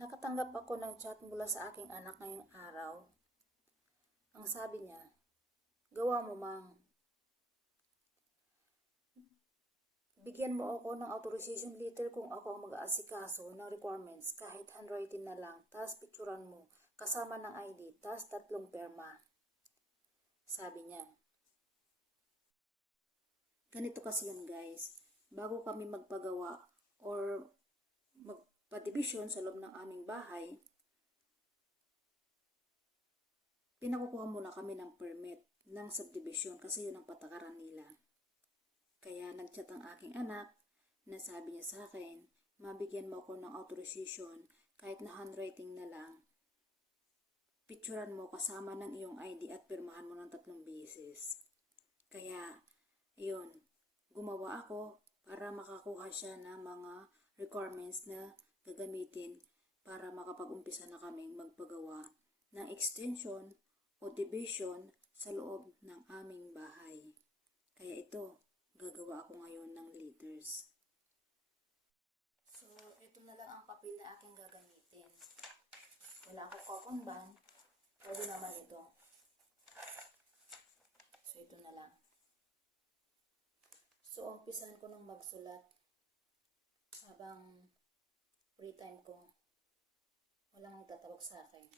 Nakatanggap ako ng chat mula sa aking anak ngayong araw. Ang sabi niya, gawa mo mang. Bigyan mo ako ng authorization letter kung ako ang mag-aasikaso ng requirements kahit handwriting na lang, tas picturan mo, kasama ng ID, tas 3 perma. Sabi niya. Ganito kasi yun guys, bago kami magpagawa or magpa-division sa loob ng aming bahay, pinakukuha muna kami ng permit ng subdivision kasi yun ang patakaran nila. Kaya nagchat ang aking anak na sabi niya sa akin, mabigyan mo ako ng authorization kahit na handwriting na lang. Picturean mo kasama ng iyong ID at pirmahan mo ng 3 beses. Kaya, yun, gumawa ako para makakuha siya ng mga requirements na gagamitin para makapag-umpisa na kaming magpagawa ng extension o division sa loob ng aming bahay. Kaya ito, gagawa ako ngayon ng letters. So, ito na lang ang papel na aking gagamitin. Wala akong cotton band. Pwede naman ito. So, ito na lang. So, umpisan ko ng magsulat habang free time ko. Walang tatawag sa akin.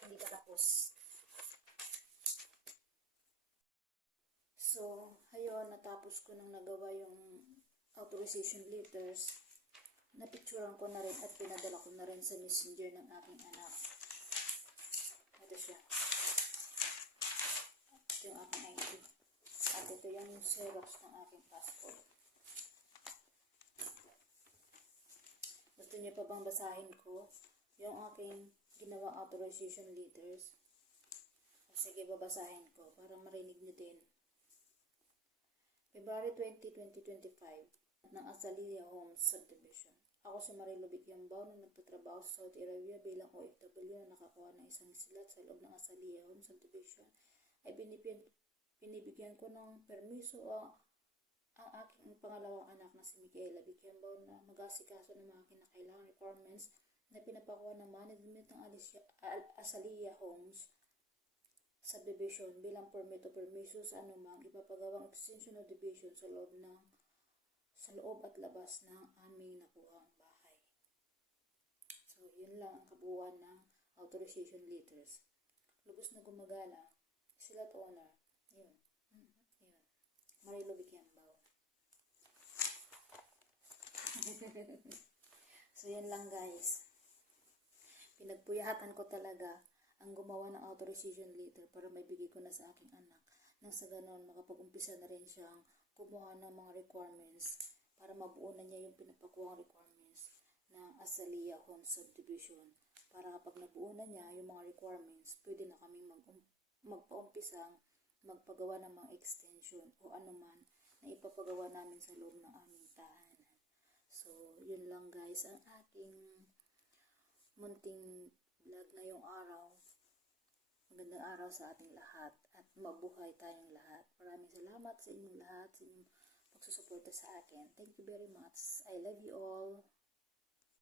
Hindi ka tapos. So, ayun, natapos ko nang nagawa yung authorization letters. Napicturean ko na rin at pinadala ko na rin sa messenger ng aking anak. Ito siya. Ito yung aking ID. At ito yung xerox ng aking passport. Gusto niyo pa bang basahin ko yung aking ginawang authorization letters? Sige, babasahin ko para marinig niyo din. February 20, 2025 ng Azalea Homes Subdivision. Ako si Marilo Bigyambao na nagtatrabaho sa Saudi Arabia bilang OFW na nakakuha ng isang silat sa loob ng Azalea Homes Subdivision ay pinibigyan ko ng permiso ang aking pangalawang anak na si Micaela Bigyambao na mag-asikaso ng mga kinakailangang requirements na pinapakuha ng management ng Azalea Homes Subdivision bilang permit o permiso sa anumang ipapagawang extension o division sa loob at labas ng aming nakuhang bahay. So, yun lang ang kabuuan ng authorization letters. Lubos na gumagala, silat owner, yun. Marilo Bigyambao. So, yan lang guys. Pinagpuyatan ko talaga ang gumawa ng authorization letter para maibigay ko na sa aking anak. Nang sa ganon, makapag-umpisa na rin siyang kumuha ng mga requirements para mabuo na niya yung pinapakuhang requirements ng Azalea Home Subdivision. Para kapag nabuo na niya yung mga requirements, pwede na kaming magpaumpisang magpagawa ng mga extension o anuman na ipapagawa namin sa loob ng aming tahanan. So, yun lang guys ang aking munting vlog ngayong araw. Magandang araw sa ating lahat at mabuhay tayong lahat. Maraming salamat sa inyong lahat, sa inyong pagsusuporta sa akin. Thank you very much. I love you all.